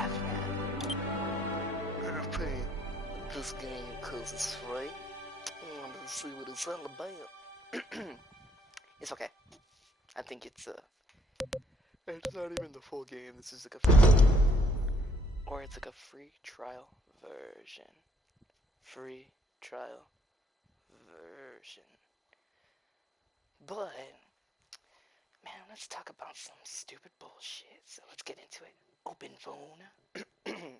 half mad. I'm playing this game because it's free. I wanted to see what it's all about. It's okay. I think it's not even the full game. This is like a free, or it's like a free trial version. Free trial version. But man, let's talk about some stupid bullshit. So let's get into it. Open phone. Okay.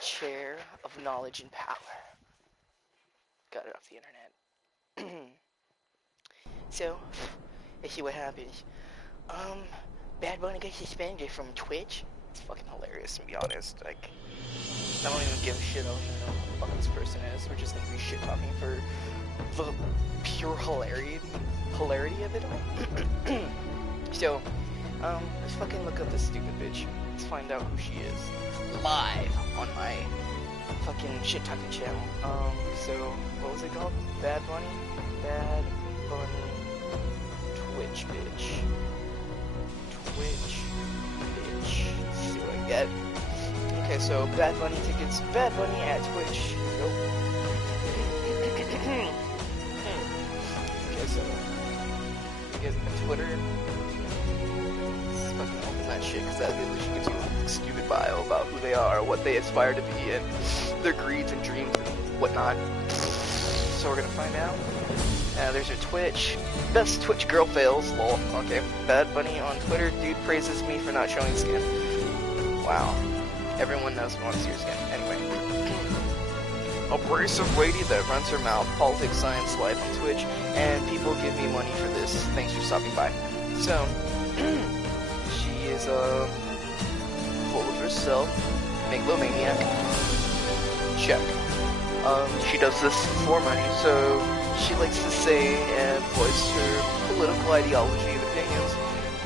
Chair of knowledge and power. Got it off the internet. So, let's see what happens. Bad Bunny gets suspended from Twitch. It's fucking hilarious, to be honest. Like, I don't even give a shit. I don't even know who the fuck this person is. We're just gonna be shit talking for the pure hilarity of it all. So, let's fucking look up this stupid bitch. Let's find out who she is. Live on my fucking shit talking channel. So, what was it called? Bad Bunny? Bad Bunny Twitch bitch. Twitch bitch. Let's see what I get. Okay, so Bad Bunny tickets. Bad Bunny at Twitch. Nope. Okay, so you get a Twitter. Let's fucking open that shit, because that literally gives you a stupid bio about who they are, what they aspire to be, and their greeds and dreams and whatnot. So we're gonna find out. There's her Twitch. Best Twitch girl fails, lol. Okay. Bad Bunny on Twitter. Dude praises me for not showing skin. Wow. Everyone knows who wants to see your skin. Anyway. Abrasive lady that runs her mouth. Politics, science, life on Twitch. And people give me money for this. Thanks for stopping by. So, she is, full of herself. Megalomaniac. Check. She does this for money, so she likes to say and voice her political ideology and opinions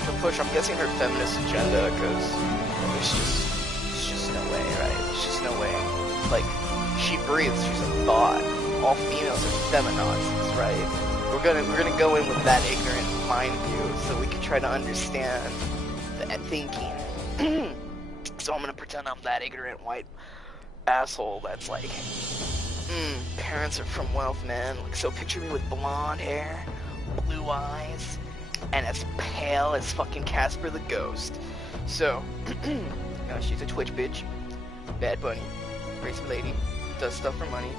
to push, I'm guessing, her feminist agenda, because there's just no way, right? There's just no way. Like, she breathes, she's a thought. All females are feminazis, right? We're gonna go in with that ignorant mind view, so we can try to understand that thinking. So I'm gonna pretend I'm that ignorant white asshole that's like, parents are from wealth, man. Like, so picture me with blonde hair, blue eyes, and as pale as fucking Casper the Ghost. So, she's a Twitch bitch. Bad Bunny. Crazy lady. Does stuff for money.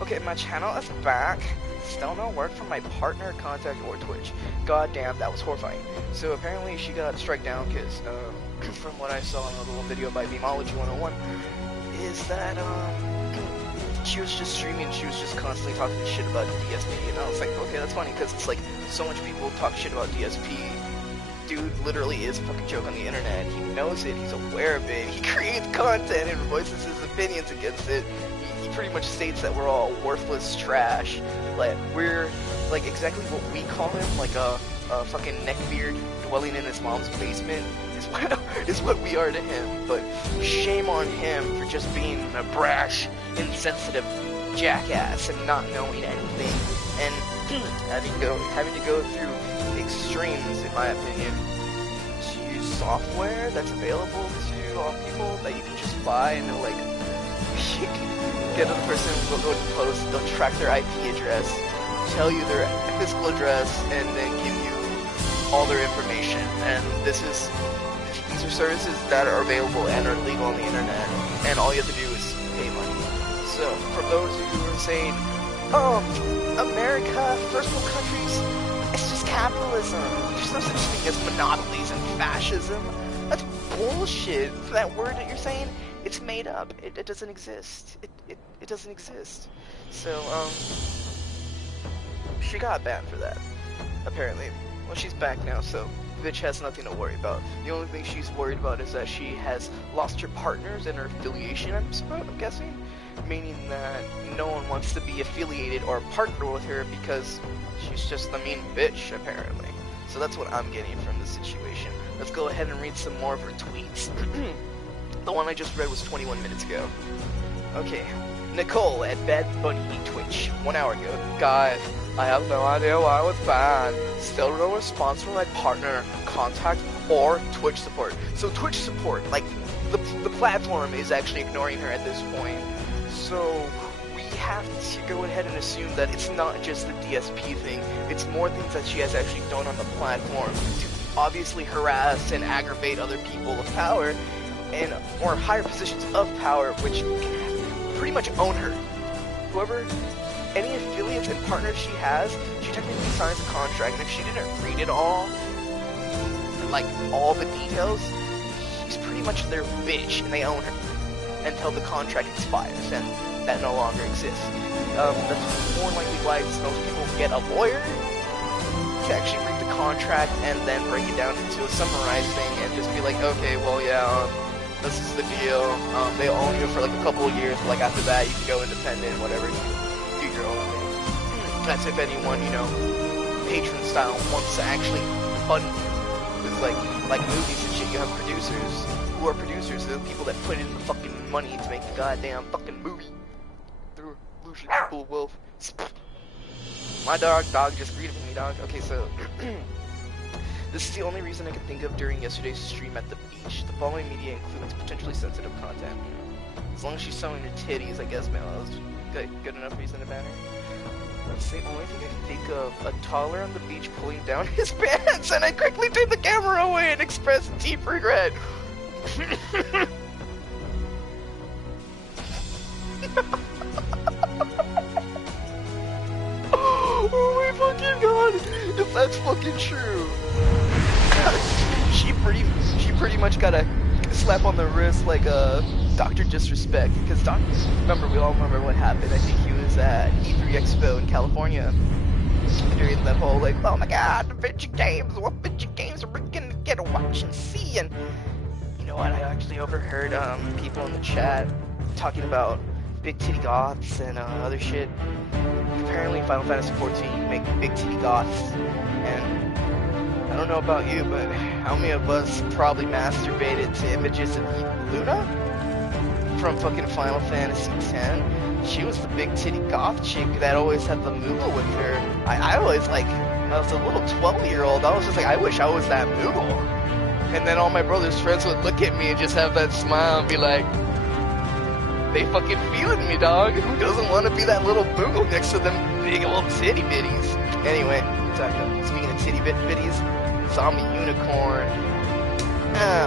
Okay, my channel is back. Still no word from my partner, contact, or Twitch. God damn, that was horrifying. So apparently she got struck down because, from what I saw in a little video by Beamology 101, is that, she was just streaming, she was just constantly talking shit about DSP, and I was like, okay, that's funny, because it's like, so much people talk shit about DSP. Dude literally is a fucking joke on the internet. He knows it, he's aware of it, he creates content and voices his opinions against it. He pretty much states that we're all worthless trash. Like, we're, like, exactly what we call him, like a fucking neckbeard dwelling in his mom's basement, is what we are to him. But shame on him for just being a brash, insensitive jackass and not knowing anything, and having to go through extremes, in my opinion, to use software that's available to all people that you can just buy, and they'll like get another person, will go to post, they'll track their IP address, tell you their physical address, and then give you all their information. And these are services that are available and are legal on the internet, and all you have to do is pay money. So, for those of you who are saying, oh, America, first world countries, it's just capitalism, there's no such thing as monopolies and fascism, that's bullshit. That word that you're saying, it's made up, it doesn't exist, it doesn't exist. So, she got banned for that, apparently. Well, she's back now, so bitch has nothing to worry about. The only thing she's worried about is that she has lost her partners and her affiliation, I'm guessing, meaning that no one wants to be affiliated or partner with her because she's just a mean bitch, apparently. So that's what I'm getting from the situation. Let's go ahead and read some more of her tweets. The one I just read was 21 minutes ago. Okay. Nicole at Bad Bunny Twitch, 1 hour ago. God, I have no idea why I was banned. Still no response from my partner, contact, or Twitch support. So Twitch support, like, the platform is actually ignoring her at this point. So we have to go ahead and assume that it's not just the DSP thing. It's more things that she has actually done on the platform to obviously harass and aggravate other people of power and or higher positions of power, which can pretty much own her. Whoever, any affiliates and partners she has, she technically signs a contract, and if she didn't read it all, like all the details, she's pretty much their bitch, and they own her until the contract expires, and that no longer exists. That's more likely why most people get a lawyer to actually read the contract and then break it down into a summarized thing and just be like, okay, well, yeah, this is the deal. They own you for like a couple of years, but like after that, you can go independent, whatever. You can do your own thing. That's if anyone, you know, patron style wants to actually fund. It's like movies and shit. You have producers who are producers. They're the people that put in the fucking money to make the goddamn fucking movie. Through illusion, people, wolf. My dog just greeted me, dog. Okay, so this is the only reason I could think of during yesterday's stream at the beach. The following media includes potentially sensitive content. As long as she's showing her titties, I guess, man, that was good enough reason to ban her. That's the only thing I can think of. A toddler on the beach pulling down his pants, and I quickly turned the camera away and expressed deep regret. Oh my fucking god! If that's fucking true, she pretty much got a slap on the wrist like Dr. Disrespect, because remember, we all remember what happened. I think he was at E3 Expo in California during that whole like, oh my god, the video games, what video games are we gonna get to watch and see? And you know what? I actually overheard people in the chat talking about big titty goths and other shit. Apparently Final Fantasy XIV make big titty goths, and I don't know about you, but how many of us probably masturbated to images of Luna from fucking Final Fantasy X? She was the big titty goth chick that always had the Moogle with her. I always, like, when I was a little 12-year-old, I was just like, I wish I was that Moogle. And then all my brother's friends would look at me and just have that smile and be like, they fucking feeling me, dog. Who doesn't want to be that little Moogle next to them big old titty bitties? Anyway, speaking of titty bitties, Zombie Unicorn.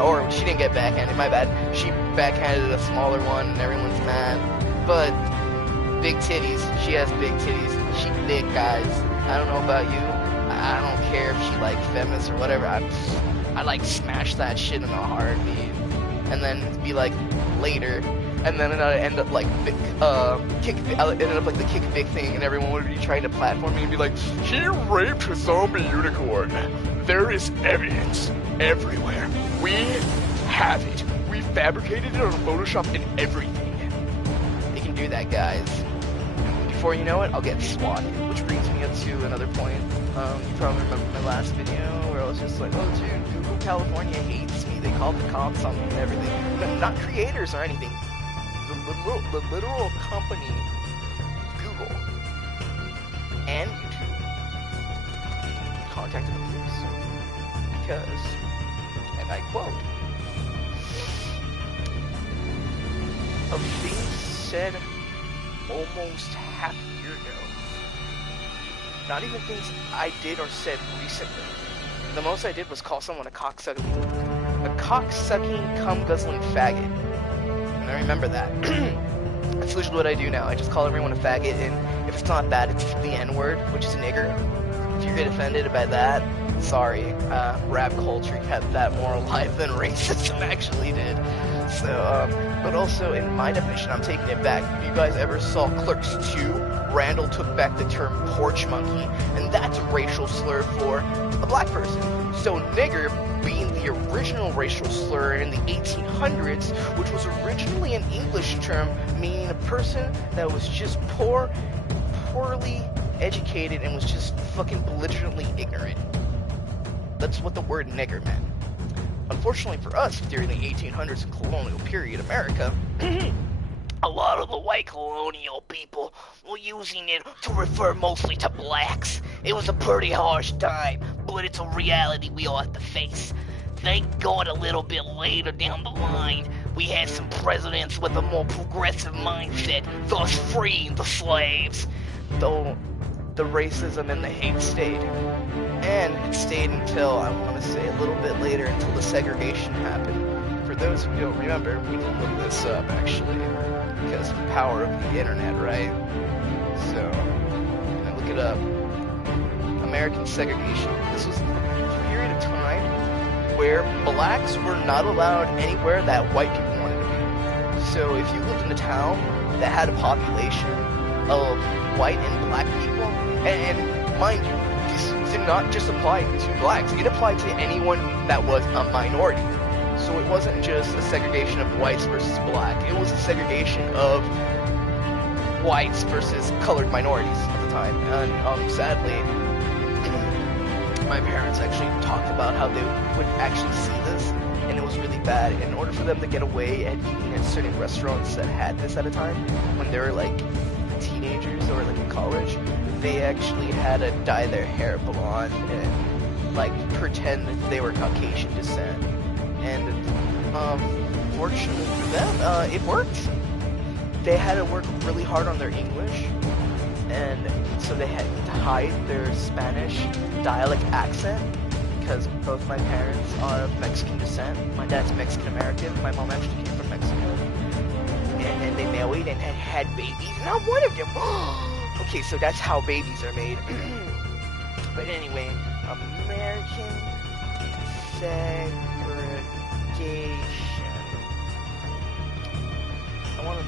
Or she didn't get backhanded, my bad. She backhanded a smaller one and everyone's mad. But big titties, she has big titties. She thick, guys. I don't know about you. I don't care if she like feminist or whatever. I like smash that shit in a heartbeat. And then be like later. And then I end up like I ended up like the kick big thing, and everyone would be trying to platform me and be like, he raped a zombie unicorn. There is evidence everywhere. We have it. We fabricated it on Photoshop and everything. They can do that, guys. Before you know it, I'll get swatted. Which brings me up to another point. You probably remember my last video where I was just like, oh dude, Google California hates me. They called the cops on me and everything. No, not creators or anything. The literal company, Google, and YouTube, contacted the police because, and I quote, of things said almost half a year ago. Not even things I did or said recently. The most I did was call someone a cocksucking, cum-guzzling faggot. And I remember that. That's usually what I do now. I just call everyone a faggot, and if it's not that, it's the N-word, which is a nigger. If you get offended by that, sorry. Rap culture kept that more alive than racism actually did. So, but also in my definition, I'm taking it back. If you guys ever saw Clerks 2, Randall took back the term porch monkey, and that's a racial slur for a black person. So nigger being the original racial slur in the 1800s, which was originally an English term meaning a person that was just poorly educated and was just fucking belligerently ignorant. That's what the word nigger meant. Unfortunately for us, during the 1800s and colonial period America, a lot of the white colonial people were using it to refer mostly to blacks. It was a pretty harsh time, but it's a reality we all have to face. Thank God a little bit later down the line, we had some presidents with a more progressive mindset, thus freeing the slaves. Though the racism and the hate stayed. And it stayed until, I want to say, a little bit later, until the segregation happened. For those who don't remember, we can look this up, actually, because of the power of the internet, right? So, I look it up. American segregation. This was a period of time where blacks were not allowed anywhere that white people wanted to be. So if you lived in a town that had a population of white and black people, and mind you, this did not just apply to blacks, it applied to anyone that was a minority. So it wasn't just a segregation of whites versus black, it was a segregation of whites versus colored minorities at the time. And sadly, my parents actually talked about how they would actually see this, and it was really bad. In order for them to get away at eating at certain restaurants that had this at a time, when they were like teenagers or like in college, they actually had to dye their hair blonde and like pretend that they were Caucasian descent. And fortunately for them, it worked. They had to work really hard on their English, and so they had to hide their Spanish dialect accent, because both my parents are of Mexican descent. My dad's Mexican American, my mom actually came from Mexico. And they married and had babies, not one of them. Okay, so that's how babies are made. But anyway, American segregation. I want to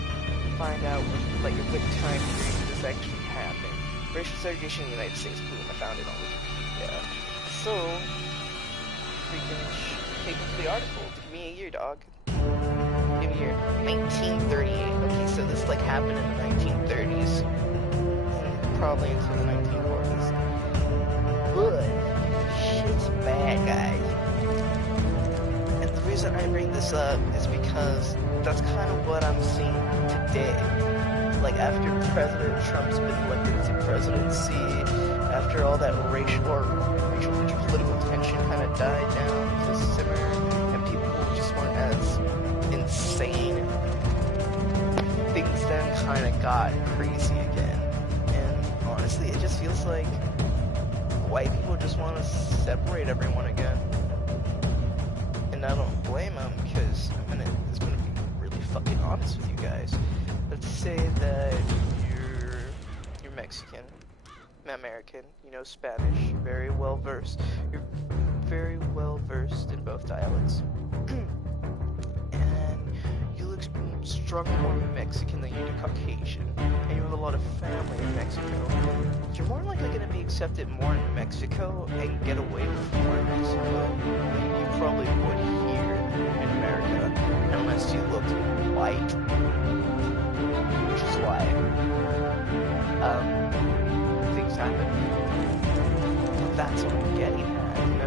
find out what time period this actually happened. Racial segregation in the United States. Boom, I found it on Wikipedia. So, freaking take me to the article. Give me a year, dog. Give me a year. 1938. Okay, so this happened in the 1930s. Probably into the 1940s. But shit's bad, guys. And the reason I bring this up is because that's kind of what I'm seeing today. After President Trump's been elected into presidency, after all that racial political tension kind of died down to simmer, and people just weren't as insane, things then kind of got crazy again. And honestly, it just feels like white people just want to separate everyone again. And I don't blame them, because I'm gonna be really fucking honest with you guys. Let's say that you're Mexican, American, Spanish, very well versed. You're very well versed in both dialects. And you look strongly more Mexican than you do Caucasian. And you have a lot of family in Mexico. You're more likely going to be accepted more in Mexico and get away with more in Mexico than you probably would here in America, unless you looked white. Which is why things happen. That's what I'm getting at.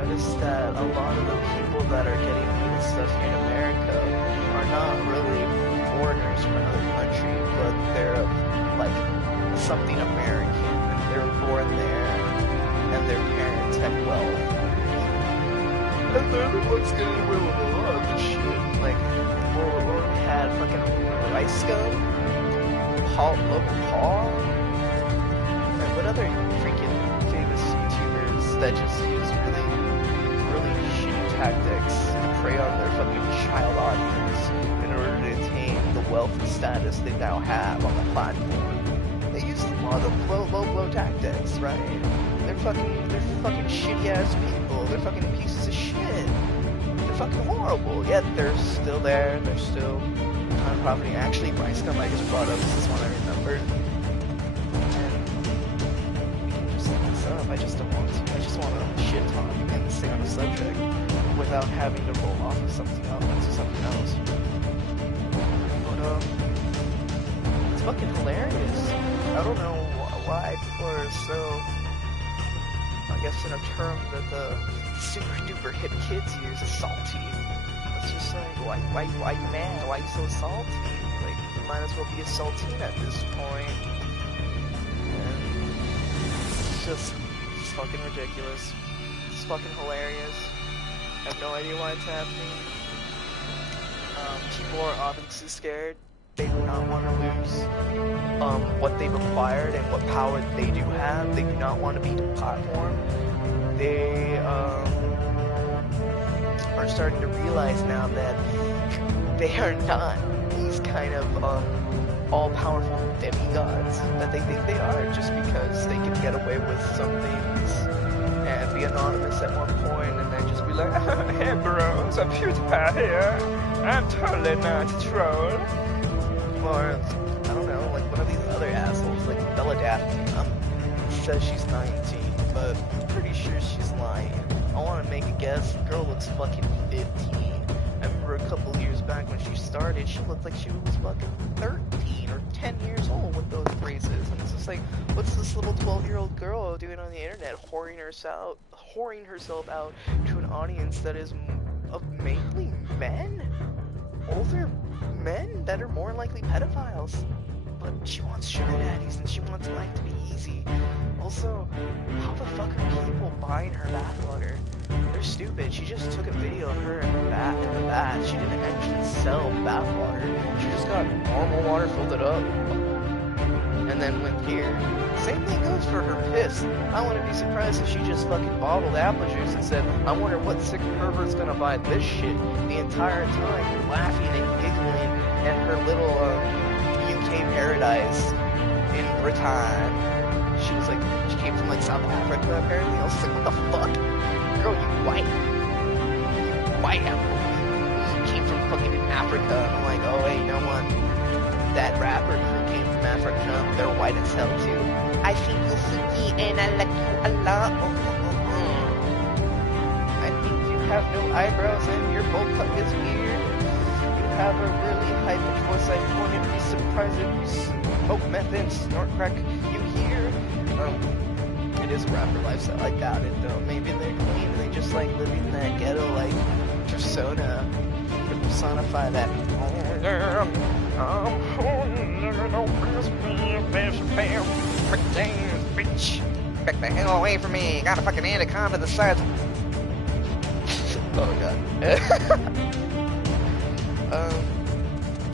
Notice that a lot of the people that are getting this stuff here in America are not really foreigners from another country, but they're something American. They were born there, and their parents had wealth. And they're the ones getting away with a lot of this shit. Or we had fucking Rice Gum, Local Paul, and what other freaking famous YouTubers that just use really, really shitty tactics to prey on their fucking child audience in order to attain the wealth and status they now have on the platform. They use a lot of low blow tactics, right? They're fucking shitty ass people. They're fucking pieces of shit. They're fucking horrible. Yet they're still there. They're still kind of profiting. Actually, Rice Gum I just brought up. This is one I remembered. And we can just look this up. I just don't want to. I just want to shit talk and stay on the subject without having to roll off of something else into something else. But it's fucking hilarious. I don't know why people are so, I guess in a term that the super duper hip kids use, is salty. It's just why you mad? Why you so salty? might as well be a saltine at this point. And it's just fucking ridiculous. It's fucking hilarious. I have no idea why it's happening. People are obviously scared. They do not want to lose what they've acquired and what power they do have. They do not want to be deplatformed. They are starting to realize now that they are not these kind of all-powerful demigods that they think they are, just because they can get away with some things and be anonymous at one point and then just be like, hey bros, I'm PewDiePie here, I'm totally not a troll. Or, I don't know, like one of these other assholes, like Bella Daphne, says she's 19, but I'm pretty sure she's lying. I want to make a guess, the girl looks fucking 15. I remember a couple years back when she started, she looked like she was fucking 13 or 10 years old with those braces. And it's just like, what's this little 12-year-old girl doing on the internet, whoring herself out to an audience that is of mainly men? Older men that are more likely pedophiles. But she wants sugar daddies and she wants life to be easy. Also, how the fuck are people buying her bathwater? They're stupid. She just took a video of her in the bath. She didn't actually sell bathwater. She just got normal water, filled it up, and then went here. Same thing goes for her piss. I wouldn't be surprised if she just fucking bottled apple juice and said, I wonder what sick pervert's gonna buy this shit, the entire time, laughing and giggling, and her little UK paradise in Britain. She was like, she came from like South Africa apparently. I was like, what the fuck? Girl, you white. You came from fucking Africa. And I'm like, oh wait, you know what? That rapper crew came from Africa. They're white as hell too. I think you're freaky and I like you a lot. I think you have no eyebrows and your bowl cut is weird. You have a really high-pitched voice. I wouldn't be surprised if you smoke meth and snort crack. You hear? It is a rapper lifestyle. I doubt it though. Maybe they're clean. They just like living that ghetto like persona to personify that. Bitch, back the hell away from me. Got a fucking anaconda the size. Oh god.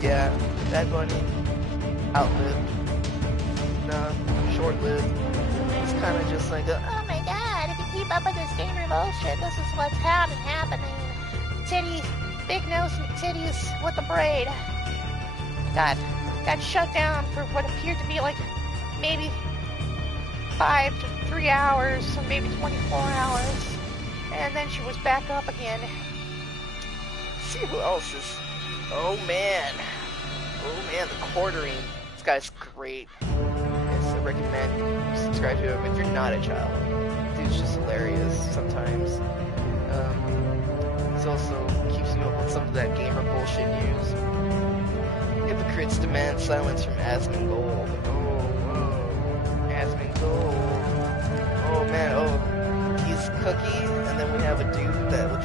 Yeah, Bad Bunny, outlived. Nah, short-lived. It's kind of just like a, oh my god, if you keep up with this gamer bullshit, this is what's happening. Titties, big nose and titties with a braid. Got shut down for what appeared to be like maybe 5 to 3 hours, so maybe 24 hours. And then she was back up again. Let's see who else is. Oh man, the quartering. This guy's great. Yes, I recommend you subscribe to him if you're not a child. Dude's just hilarious sometimes. He's also keeps you up with some of that gamer bullshit news. Hypocrites demand silence from Asmongold. Oh, whoa. Asmongold. Oh man, he's Cookie, and then we have a dude that with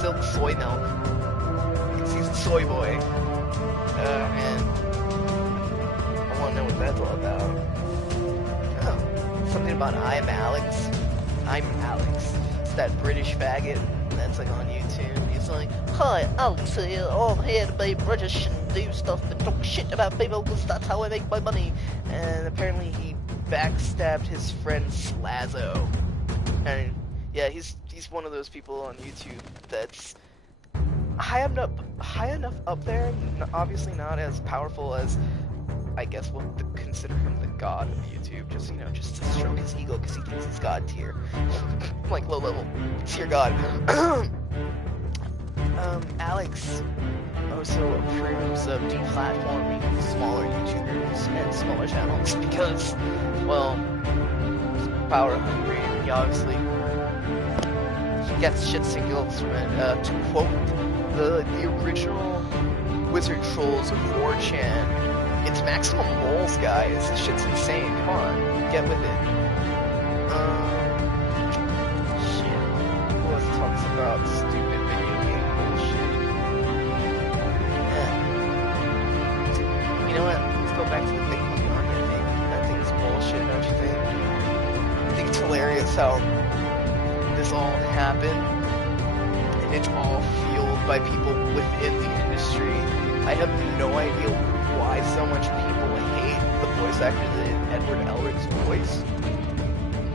silk soy milk. He's a soy boy. And I want to know what that's all about. Oh, something about I'm Alex. It's that British faggot that's like on YouTube. He's like, hi, Alex here. I'm here to be British and do stuff and talk shit about people because that's how I make my money. And apparently he backstabbed his friend Slazzo. And yeah, he's one of those people on YouTube that's high enough up there, obviously not as powerful as, I guess we'll consider him the god of YouTube, just to stroke his ego because he thinks he's god tier. Like low level tier god. Alex also approves of deplatforming smaller YouTubers and smaller channels because, well, power hungry, and he obviously gets shit signals from it. To quote the original wizard trolls of 4chan, it's maximum moles, guys. This shit's insane. Come on, get with it. Shit. Who else talks about stupid video game bullshit? Yeah. that's how this all happened, and it's all fueled by people within the industry. I have no idea why so much people hate the voice actor that Edward Elric's voice.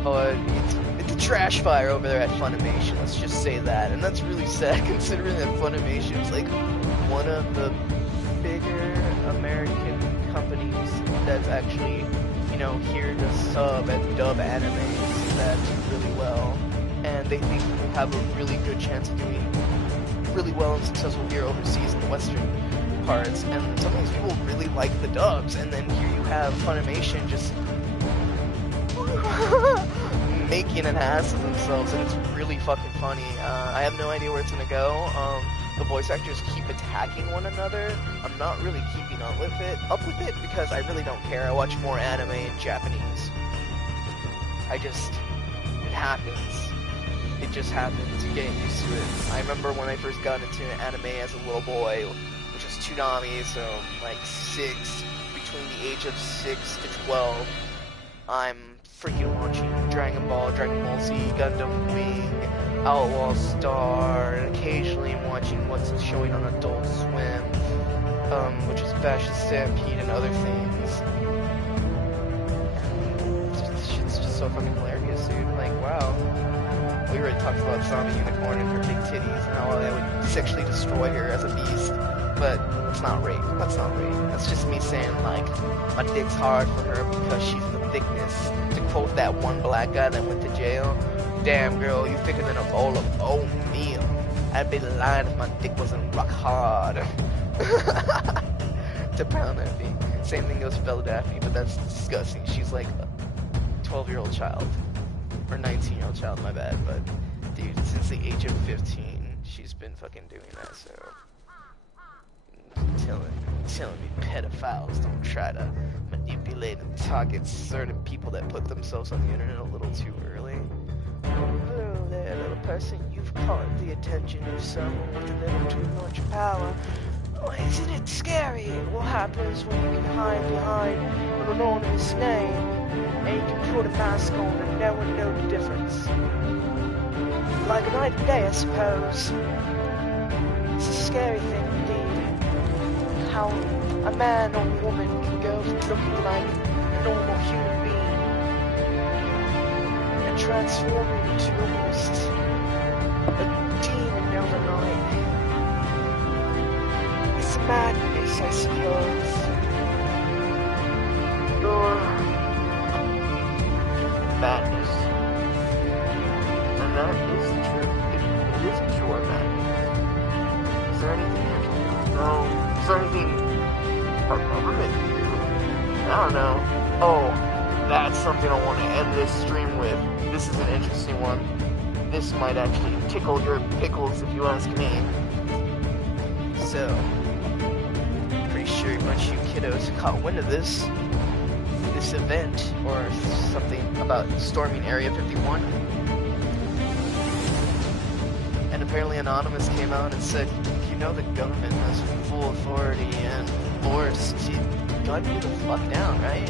But it's a trash fire over there at Funimation, let's just say that. And that's really sad considering that Funimation is like one of the bigger American companies that's actually, you know, here to sub and dub animes that do really well. And they think will have a really good chance of doing really well and successful here overseas in the Western parts. And some of these people really like the dubs, and then here you have Funimation just making an ass of themselves, and it's really fucking funny. I have no idea where it's gonna go. The voice actors keep attacking one another. I'm not really keeping up with it because I really don't care. I watch more anime in Japanese. It happens. It just happens. You get used to it. I remember when I first got into anime as a little boy, which was Toonami, so like between the age of 6 to 12, I'm freaking watching Dragon Ball Z, Gundam Wing, Outlaw Star, and occasionally I'm watching what's showing on Adult Swim, which is Bash the Stampede and other things. It's just so fucking hilarious, dude. Like, wow. We already talked about Zombie Unicorn and her big titties and how I would sexually destroy her as a beast. But it's not rape. That's not rape. That's just me saying, like, my dick's hard for her because she's the thickness. To quote that one black guy that went to jail, damn girl, you thicker than a bowl of oatmeal. I'd be lying if my dick wasn't rock hard. To pound that beat. Same thing goes for Bella Daphne, but that's disgusting. She's like a 12-year-old child. Or 19-year-old child, my bad. But, dude, since the age of 15, she's been fucking doing that, so... Telling me pedophiles don't try to manipulate and target certain people that put themselves on the internet a little too early. Hello there, little person. You've caught the attention of someone with a little too much power. Oh, isn't it scary what happens when you can hide behind an anonymous name and you can put a mask on and no one knows the difference? Like a night and day, I suppose. It's a scary thing indeed. How a man or a woman can go from looking like a normal human being and transform into almost a demon overnight. It's madness, I suppose. Or madness. And that is the truth. It is pure madness. Is there anything you can do? No. Is there anything our government can do? I don't know. Oh, that's something I want to end this stream with. This is an interesting one. This might actually tickle your pickles if you ask me. So, pretty sure a bunch of you kiddos caught wind of this event, or something about storming Area 51. And apparently Anonymous came out and said, you know the government has full authority and force to gun you the fuck down, right?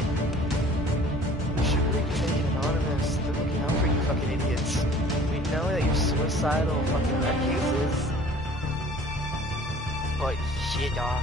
You should really be taking Anonymous. They're looking out for you fucking idiots. We know that you're suicidal fucking nutcases. But shit, dog.